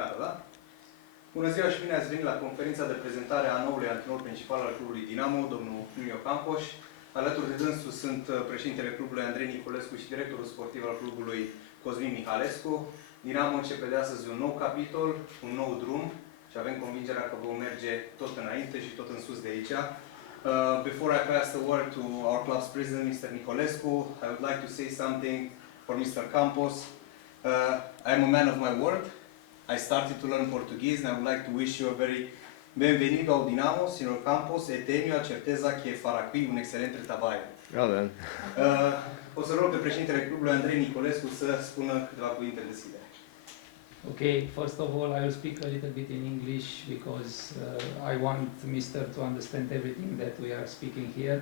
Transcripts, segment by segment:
Gata, da? Bună ziua și bine ați venit la conferința de prezentare a noului antrenor principal al clubului Dinamo, domnul Nuno Campos. Alături de dânsul sunt președintele clubului Andrei Niculescu și directorul sportiv al clubului Cosmin Mihalescu. Dinamo începe de astăzi un nou capitol, un nou drum și avem convingerea că vom merge tot înainte și tot în sus de aici. Before I pass the word to our club's president, Mr. Niculescu, I would like to say something for Mr. Campos. I am a man of my word. I started to learn Portuguese and I would like to wish you a very benvenido ao Dinamo, Sr. Campos, e tenho a certeza que fará aqui un excelente trabalho. Well done. O să rog pe președintele clubului Andrei Niculescu să spună câteva cuvinte de deschidere. Okay, first of all, I will speak a little bit in English because I want Mr. to understand everything that we are speaking here.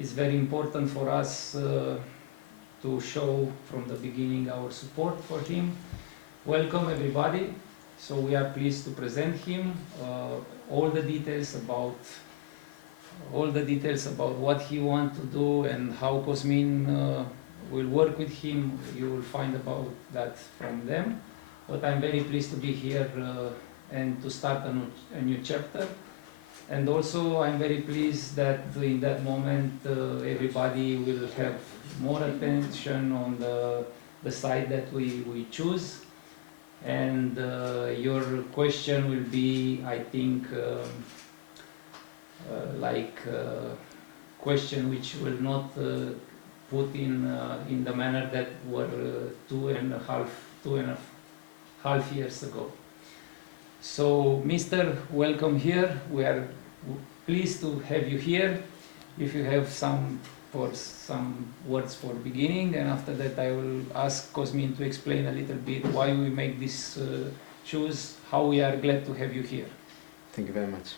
It's very important for us to show from the beginning our support for him. Welcome everybody. So we are pleased to present him all the details about what he wants to do and how Cosmin will work with him. You will find about that from them. But I'm very pleased to be here and to start a new chapter. And also I'm very pleased that in that moment everybody will have more attention on the side that we choose. And your question will be, I think, question which will not put in the manner that were two and a half years ago. So, Mr. Welcome here. We are pleased to have you here. If you have some words for beginning, and after that I will ask Cosmin to explain a little bit why we make this choose, how we are glad to have you here. Thank you very much.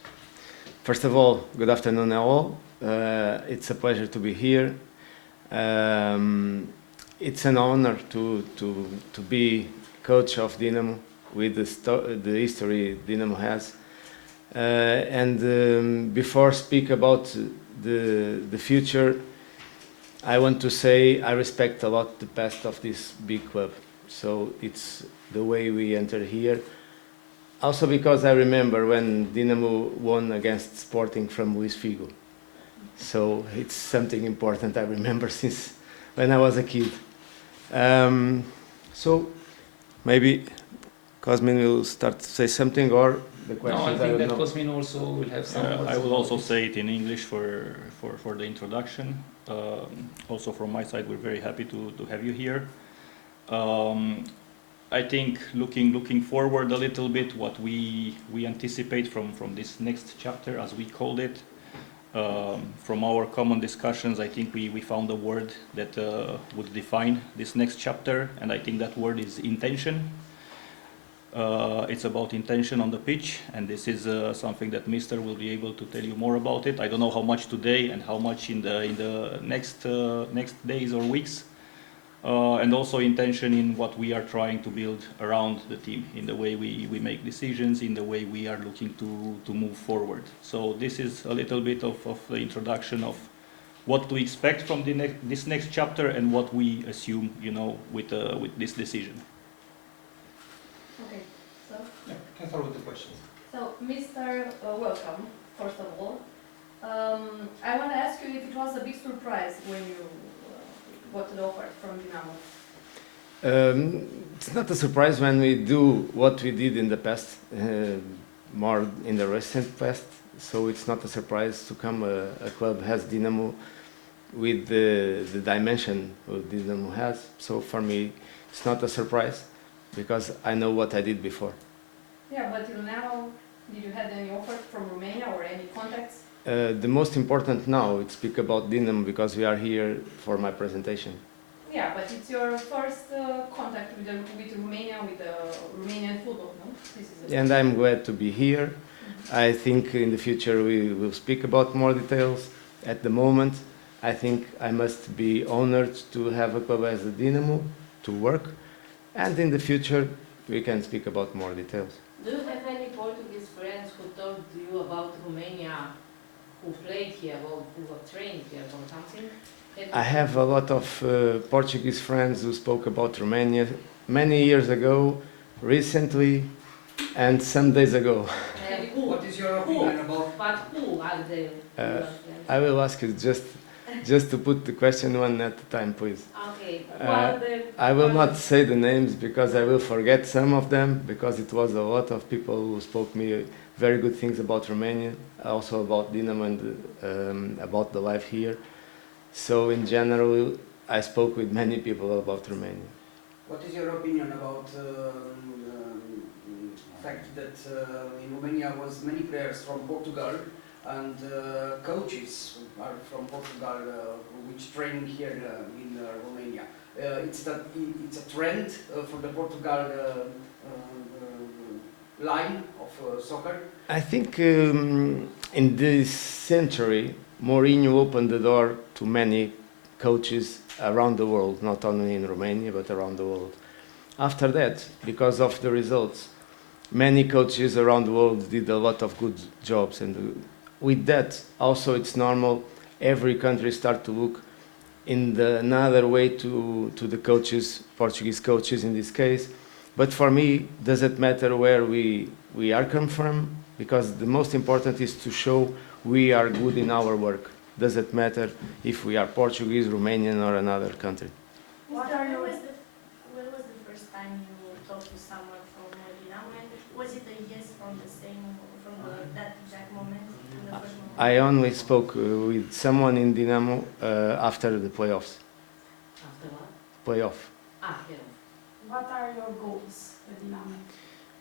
First of all, good afternoon all. It's a pleasure to be here. It's an honor to be coach of Dinamo with the history Dinamo has. Before speak about the future, I want to say I respect a lot the past of this big club. So it's the way we enter here. Also because I remember when Dinamo won against Sporting from Luis Figo. So it's something important I remember since when I was a kid. So maybe Cosmin will start to say something, or the questions. No, I think that Cosmin also will have some words. I will also say it in English for the introduction. Also from my side, we're very happy to have you here. I think looking forward a little bit, what we anticipate from this next chapter, as we called it, from our common discussions, I think we found a word that would define this next chapter, and I think that word is intention. It's about intention on the pitch, and this is something that Mr. will be able to tell you more about it. I don't know how much today and how much in the next days or weeks, and also intention in what we are trying to build around the team, in the way we make decisions, in the way we are looking to move forward. So this is a little bit of the introduction of what to expect from this next chapter and what we assume, with this decision. Okay, so Can start with the questions. so Mr. Welcome, first of all. I want to ask you if it was a big surprise when you got the offer from Dinamo. It's not a surprise when we do what we did in the past, more in the recent past. So it's not a surprise to come a club has Dinamo with the dimension what Dinamo has. So for me, it's not a surprise because I know what I did before. Yeah, but till now, did you have any offers from Romania or any contacts? The most important now is speak about Dinamo because we are here for my presentation. Yeah, but it's your first contact with Romania, with the Romanian football, no? This is And I'm glad to be here. I think in the future we will speak about more details. At the moment, I think I must be honored to have a club as a Dinamo to work, and in the future we can speak about more details. Do you have any Portuguese friends who told you about Romania, who played here or who were trained here or something? I have a lot of Portuguese friends who spoke about Romania many years ago, recently, and some days ago. Who? What is your opinion about? But who are they? I will ask you just to put the question one at a time, please. Okay. Who Uh, are the I will not say the names because I will forget some of them, because it was a lot of people who spoke me very good things about Romania, also about Dinamo and about the life here. So in general, I spoke with many people about Romania. What is your opinion about fact that in Romania was many players from Portugal and coaches are from Portugal which train here in Romania? It's a trend for the Portugal line of soccer. I think in this century, Mourinho opened the door to many coaches around the world, not only in Romania, but around the world. After that, because of the results, many coaches around the world did a lot of good jobs. And with that, also it's normal, every country start to look in another way to the coaches, Portuguese coaches in this case. But for me, does it matter where we are come from? Because the most important is to show we are good in our work. Does it matter if we are Portuguese, Romanian, or another country? When was the first time you talked to someone from Dinamo, and was it a yes from that exact moment, from the first moment? I only spoke with someone in Dinamo after the playoffs. After what? Playoff. Yeah. What are your goals for Dinamo?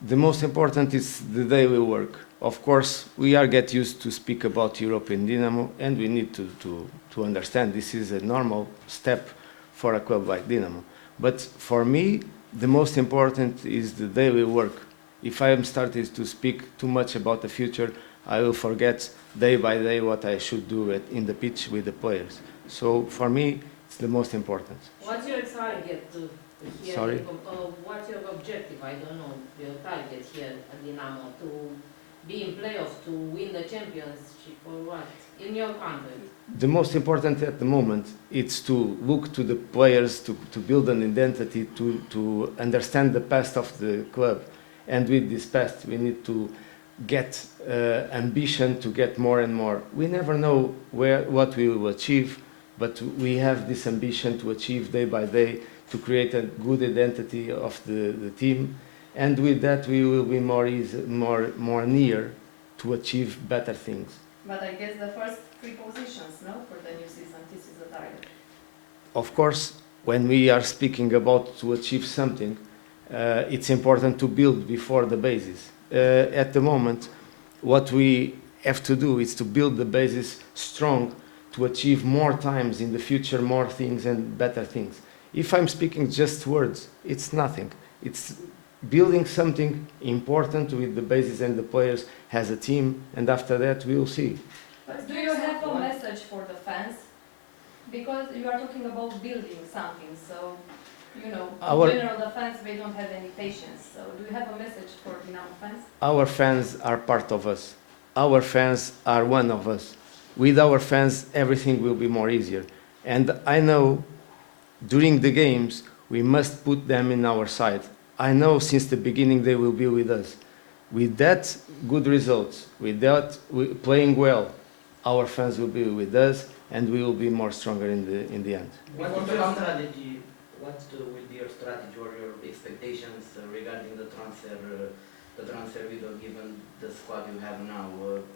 The most important is the daily work. Of course, we are get used to speak about Europe in Dinamo, and we need to understand this is a normal step for a club like Dinamo. But for me, the most important is the daily work. If I am starting to speak too much about the future, I will forget day by day what I should do in the pitch with the players. So for me, it's the most important. What's your target here? Sorry? What's your objective? I don't know. Your target here at Dinamo to be in playoffs, to win the championship, or what? In your country? The most important at the moment is to look to the players, to build an identity, to understand the past of the club. And with this past, we need to get ambition to get more and more. We never know what we will achieve, but we have this ambition to achieve day by day, to create a good identity of the team. And with that, we will be more near to achieve better things. But I guess the first 3 positions, no, for the new season, this is the target. Of course, when we are speaking about to achieve something, it's important to build before the basis. At the moment, what we have to do is to build the basis strong to achieve more times in the future, more things and better things. If I'm speaking just words, it's nothing. It's building something important with the basis and the players as a team, and after that we will see. But do you have a message for the fans? Because you are talking about building something, so, you know, in general the fans, they don't have any patience. So do you have a message for Dinamo fans? Our fans are part of us. Our fans are one of us. With our fans, everything will be more easier. And I know during the games, we must put them in our side. I know since the beginning they will be with us. With that good results, with that playing well, our fans will be with us, and we will be more stronger in the end. What will be your strategy? What will be your strategy or your expectations regarding the transfer window, given the squad you have now?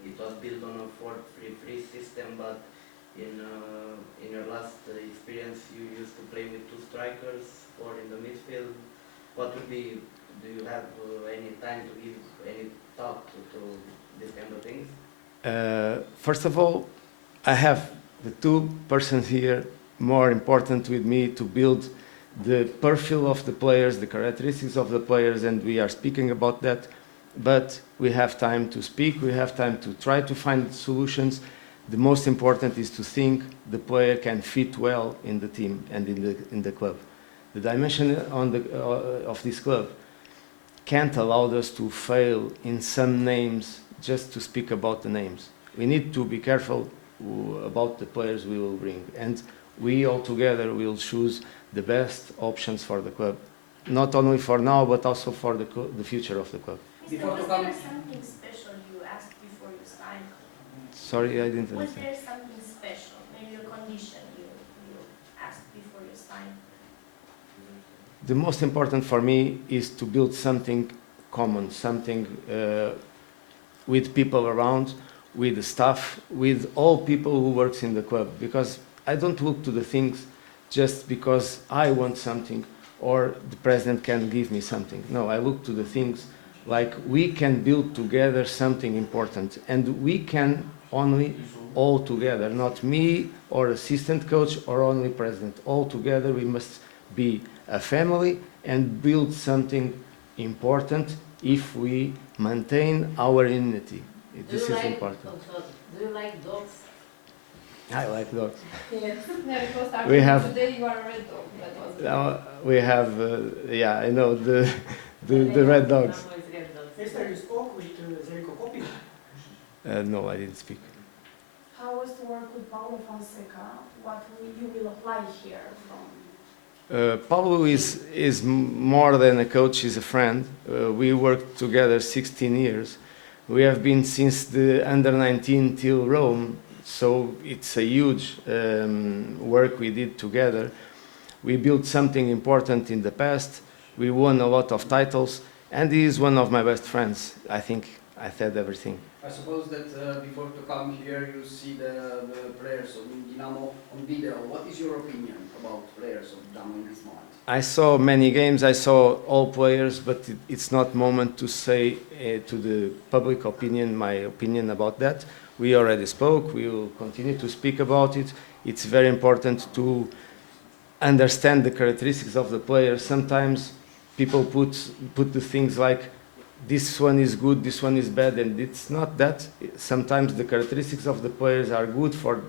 It was built on a 4-3-3 system, but in your last experience, you used to play with 2 strikers or in the midfield. What would be? Do you have any time to give any thought to this kind of things? First of all, I have the 2 persons here more important with me to build the profile of the players, the characteristics of the players, and we are speaking about that. But we have time to speak, we have time to try to find solutions. The most important is to think the player can fit well in the team and in the club. The dimension of this club can't allow us to fail in some names just to speak about the names. We need to be careful about the players we will bring, and we all together will choose the best options for the club, not only for now but also for the future of the club. before was to come. there something special you asked before you signed? Sorry, I didn't Was understand. there something special, maybe a condition you asked before you signed? The most important for me is to build something common, something with people around, with the staff, with all people who works in the club. Because I don't look to the things just because I want something or the president can give me something. No, I look to the things like we can build together something important, and we can only all together, not me or assistant coach or only president. All together we must be a family and build something important if we maintain our unity. This is important. Do you like dogs? I like dogs. Yes. Yeah, because starting We have- today you are a red dog. That was We have, yeah, I know the red dogs. Dinamo is red dogs. Esther, you spoke with Zeljko Popić. No, I didn't speak. How was to work with Paulo Fonseca? What you will apply here from? Paulo is more than a coach, he's a friend. We worked together 16 years. We have been since the under 19 till Rome, so it's a huge work we did together. We built something important in the past. We won a lot of titles, and he is one of my best friends. I think I said everything. I suppose that before to come here, you see the players of Dinamo on video. What is your opinion about players of Dinamo in this moment? I saw many games, I saw all players, but it's not moment to say to the public opinion, my opinion about that. We already spoke, we will continue to speak about it. It's very important to understand the characteristics of the players. Sometimes people put the things like, this one is good, this one is bad, and it's not that. Sometimes the characteristics of the players are good for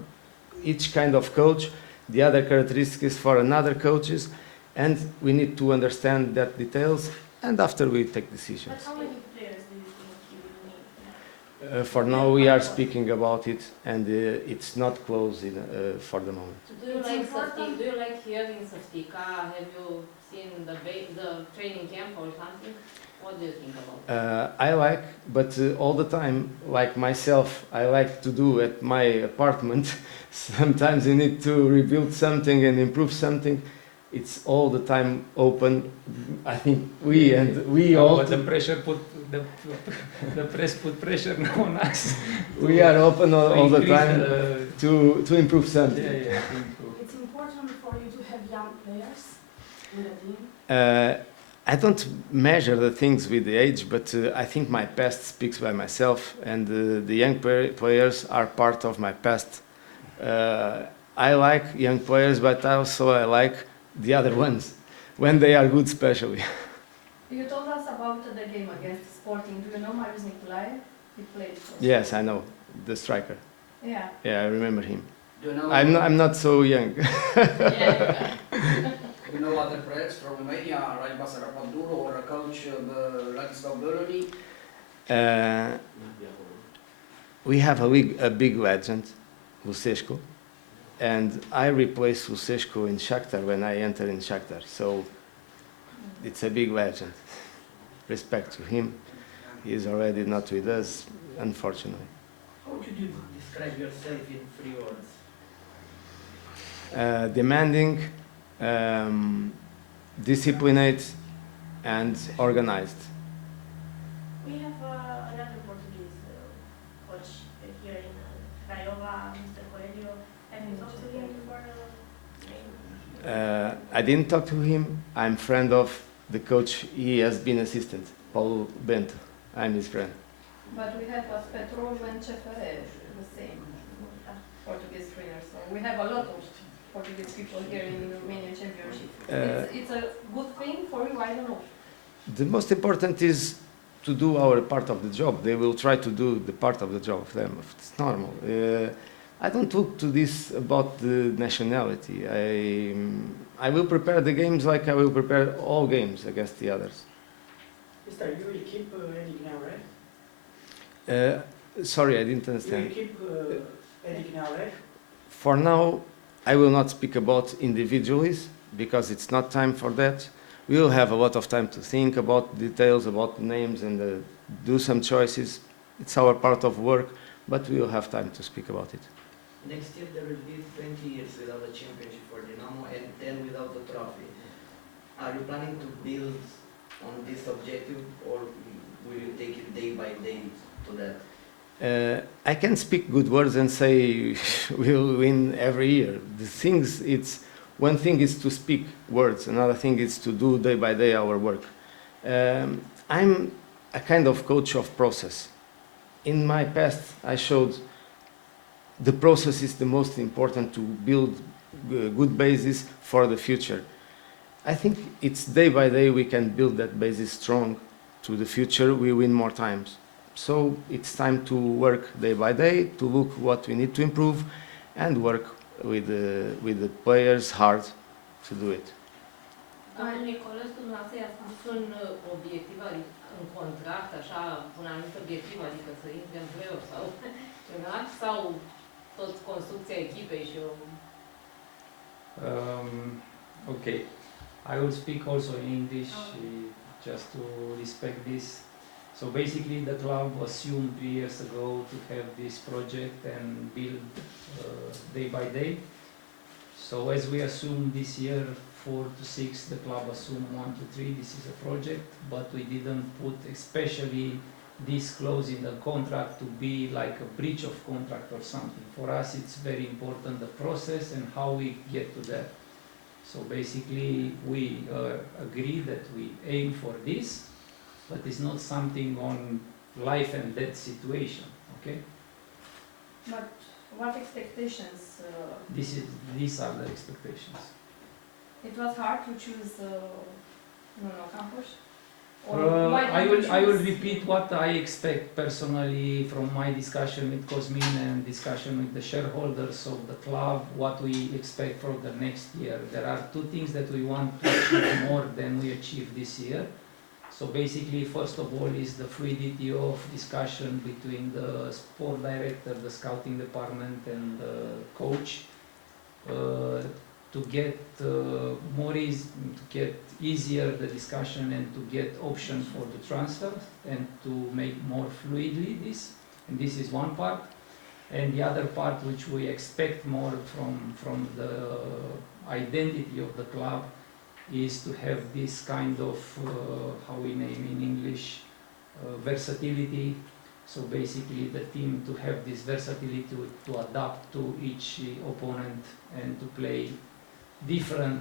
each kind of coach, the other characteristics for another coaches, and we need to understand that details, and after we take decisions. But how many players do you think you will need? For now we are speaking about it, and it's not closed for the moment. Do you It's like important. Do you like here in Softica? Have you seen the training camp or something? What do you think about it? I like, but all the time, like myself, I like to do at my apartment. Sometimes you need to rebuild something and improve something. It's all the time open. I think we all But the pressure the press put pressure on us. we are open all the increase time to improve something. Yeah, to improve. It's important for you to have young players in the team. I don't measure the things with the age, but I think my past speaks by myself, and the young players are part of my past. I like young players, but also I like the other ones, when they are good especially. You told us about the game against Sporting. Do you know Marius Nicolae? He played for Yes, I know, the striker. Yeah. Yeah, I remember him. Do you know? I'm not so young. Yeah. You know other players from Romania, like Basara Panduro or a coach Ladislav Beloni? We have a big legend, Lucescu, and I replaced Lucescu in Shakhtar when I entered in Shakhtar, so it's a big legend. Respect to him. He is already not with us, unfortunately. How would you describe yourself in 3 words? Demanding, disciplined, and organized. We have another Portuguese coach here in Craiova, Mr. Coelho. Have you talked to him before? I didn't talk to him. I'm friend of the coach. He has been assistant, Paulo Bento. I'm his friend. But we have Petrol and Cefere, the same Portuguese trainers. So we have a lot of Portuguese people here in the Romanian Championship. It's a good thing for you, I don't know. The most important is to do our part of the job. They will try to do the part of the job of them. It's normal. I don't look to this about the nationality. I will prepare the games like I will prepare all games against the others. Esther, you will keep Eric now, right? Sorry, I didn't You will understand. keep Eric now, right? For now, I will not speak about individuals because it's not time for that. We will have a lot of time to think about details, about names, and do some choices. It's our part of work, but we will have time to speak about it. Next year there will be 20 years without a championship for Dinamo and 10 without the trophy. Are you planning to build on this objective, or will you take it day by day to that? I can speak good words and say we'll win every year. One thing is to speak words, another thing is to do day by day our work. I'm a kind of coach of process. In my past, I showed the process is the most important to build good basis for the future. I think it's day by day we can build that basis strong to the future. We win more times. So it's time to work day by day, to look what we need to improve, and work with the players hard to do it. Domnul Nicolescu, dumneavoastră i-ați pus un obiectiv, adică în contract, așa, un anumit obiectiv, adică să intre în play-off sau ceva, sau tot construcția echipei și o... Okay, I will speak also in English just to respect this. So basically the club assumed 3 years ago to have this project and build day by day. So as we assume this year 4 to 6, the club assumed 1 to 3, this is a project, but we didn't put especially this clause in the contract to be like a breach of contract or something. For us it's very important the process and how we get to that. So basically we agree that we aim for this, but it's not something on life and death situation, okay? But what expectations? These are the expectations. It was hard to choose Nuno Campos? Or why did I you will choose- repeat what I expect personally from my discussion with Cosmin and discussion with the shareholders of the club, what we expect for the next year. There are 2 things that we want to achieve more than we achieved this year. So basically, first of all, is the fluidity of discussion between the sport director, the scouting department, and the coach, to get easier the discussion and to get options for the transfers and to make more fluidly this. And this is one part. And the other part, which we expect more from the identity of the club, is to have this kind of, how we name in English, versatility. So basically the team to have this versatility to adapt to each opponent and to play different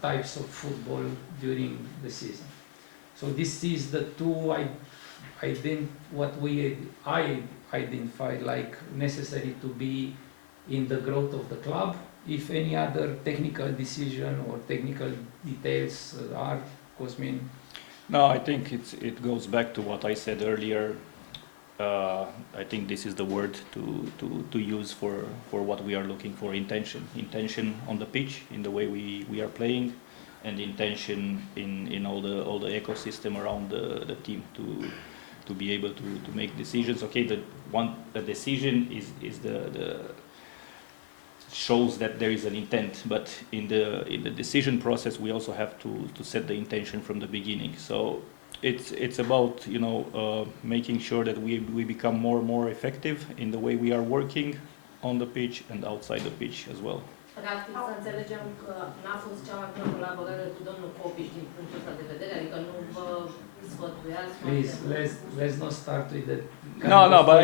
types of football during the season. So this is the 2 I identified like necessary to be in the growth of the club. If any other technical decision or technical details are, Cosmin? No, I think it goes back to what I said earlier. I think this is the word to use for what we are looking for: intention on the pitch, in the way we are playing, and intention in all the ecosystem around the team to be able to make decisions. Okay, the decision is the shows that there is an intent, but in the decision process we also have to set the intention from the beginning. So it's about making sure that we become more and more effective in the way we are working on the pitch and outside the pitch as well. Practic să înțelegem că n-a fost cea mai bună colaborare cu domnul Copiș din punctul ăsta de vedere, adică nu vă sfătuiați. Please, let's not start with that. No, but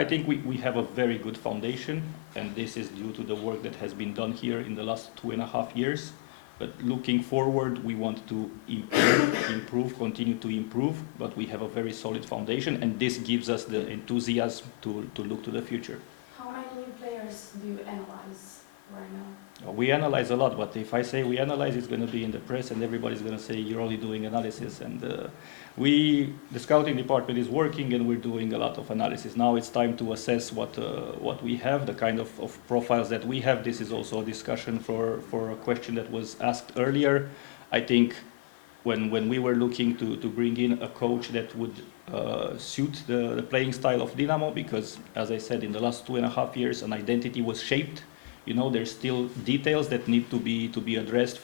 I think we have a very good foundation, and this is due to the work that has been done here in the last 2.5 years. But looking forward, we want to improve, continue to improve, but we have a very solid foundation, and this gives us the enthusiasm to look to the future. How many players do you analyze right now? We analyze a lot, but if I say we analyze, it's going to be in the press, and everybody's going to say you're only doing analysis. And the scouting department is working, and we're doing a lot of analysis. Now it's time to assess what we have, the kind of profiles that we have. This is also a discussion for a question that was asked earlier. I think when we were looking to bring in a coach that would suit the playing style of Dinamo, because as I said, in the last 2.5 years, an identity was shaped. There's still details that need to be addressed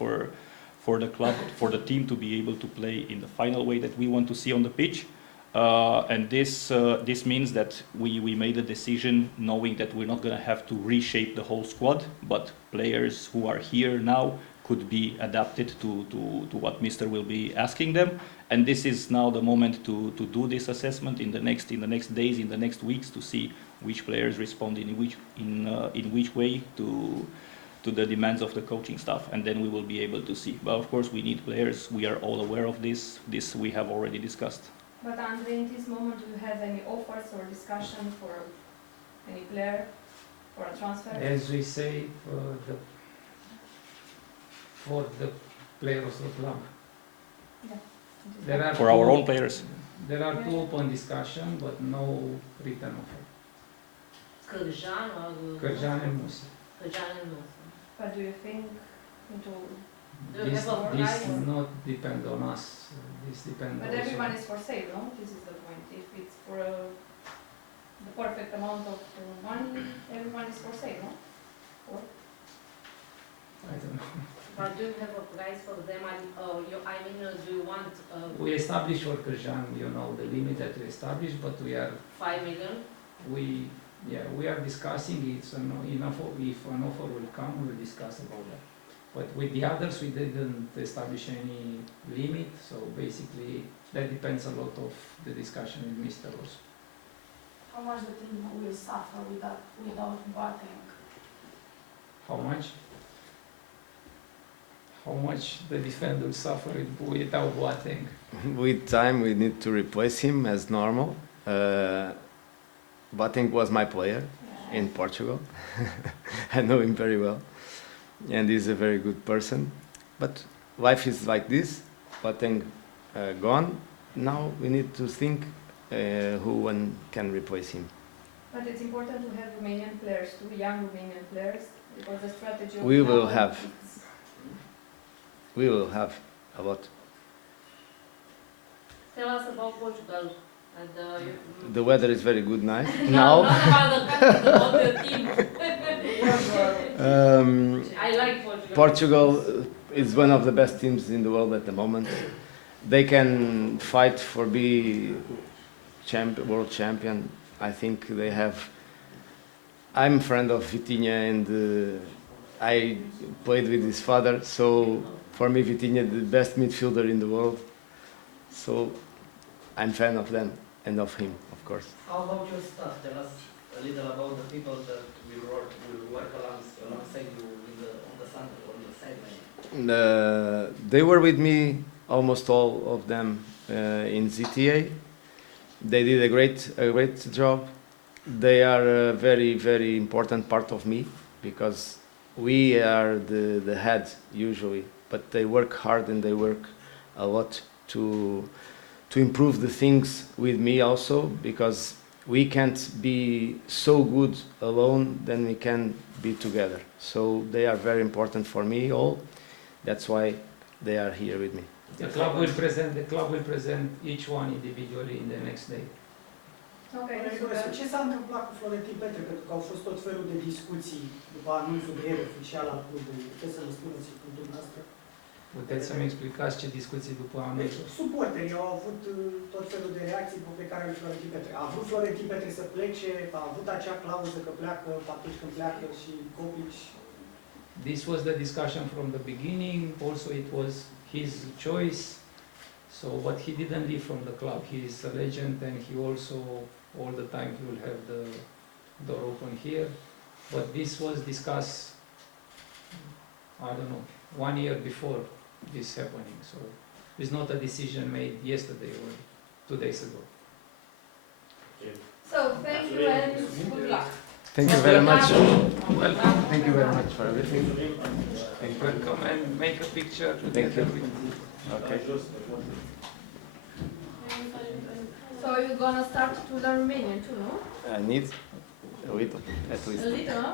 for the club, for the team to be able to play in the final way that we want to see on the pitch. And this means that we made a decision knowing that we're not going to have to reshape the whole squad, but players who are here now could be adapted to what Mr. will be asking them. And this is now the moment to do this assessment in the next days, in the next weeks, to see which players respond in which way to the demands of the coaching staff, and then we will be able to see. But of course we need players, we are all aware of this we have already discussed. But Andre, in this moment, do you have any offers or discussion for any player for a transfer? As we say, for the players of the club. Yeah. There are For our own players. There are two open discussion, but no written offer. Cârjan or... Cârjan and Musa. Cârjan and Musa. But do you think into... Do you This have a this price? not depend on us. This depend But also. everyone is for sale, no? This is the point. If it's for the perfect amount of money, everyone is for sale, no? Or? I don't know. But do you have a price for them? Do you want We established for Cârjan, the limit that we established, but we are 5 million? we are discussing. It's enough. If an offer will come, we'll discuss about that. But with the others, we didn't establish any limit. So basically, that depends a lot of the discussion with Mr. also. How much the team will suffer without Boateng? How much? How much the defender will suffer without Boateng? With time, we need to replace him as normal. Boateng was my player in Portugal. I know him very well, and he's a very good person. But life is like this. Boateng gone. Now we need to think who one can replace him. But it's important to have Romanian players too, young Romanian players, because the strategy of We will now have. is- We will have a lot. Tell us about Portugal. And, The weather is very good now. no, not about the country, about the team. I like Portugal. Portugal is one of the best teams in the world at the moment. They can fight for be world champion. I think they have. I'm a friend of Vitinha, and I played with his father. So for me, Vitinha the best midfielder in the world. So I'm fan of them and of him, of course. How about your staff? Tell us a little about the people that will work alongside you on the sideline. They were with me, almost all of them, in ZTA. They did a great job. They are a very, very important part of me because we are the head usually, but they work hard and they work a lot to improve the things with me also, because we can't be so good alone, then we can be together. So they are very important for me all. That's why they are here with me. The club will present each one individually in the next day. Okay, Ce s-a întâmplat cu Florentin Petre? Pentru că au fost tot felul de discuții după anunțul de ieri oficial al clubului. Puteți să vă spuneți cu dumneavoastră? Puteți să-mi explicați ce discuții după anunțul? Suporterii au avut tot felul de reacții pe plecarea lui Florentin Petre. A vrut Florentin Petre să plece, a avut acea clauză că pleacă atunci când pleacă și Copici. This was the discussion from the beginning. Also, it was his choice. So, but he didn't leave from the club. He is a legend, and he also, all the time, he will have the door open here. But this was discussed, I don't know, 1 year before this happening. So, it's not a decision made yesterday or 2 days ago. So, thank you and good luck. Thank you very much. Welcome. Thank you very much for everything. Thank you. Welcome and make a picture. Thank you. Okay. So, you're gonna start to learn Romanian too, no? I need a little, at least. A little, no?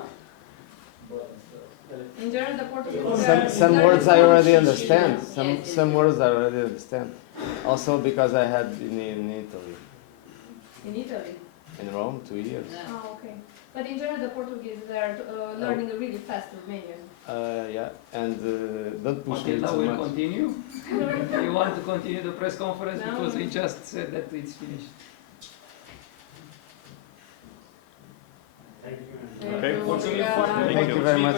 In general, the Portuguese. Some words I already understand. Yes. Some words I already understand. Also because I had in Italy, In Italy. in Rome, 2 years. Yeah. Oh, okay. But in general, the Portuguese, they are learning really fast Romanian. Yeah, and don't push me Matilda too will much. continue. You want to continue the press conference No. because we just said that it's finished. Okay. Mulțumim foarte mult. Thank you very much.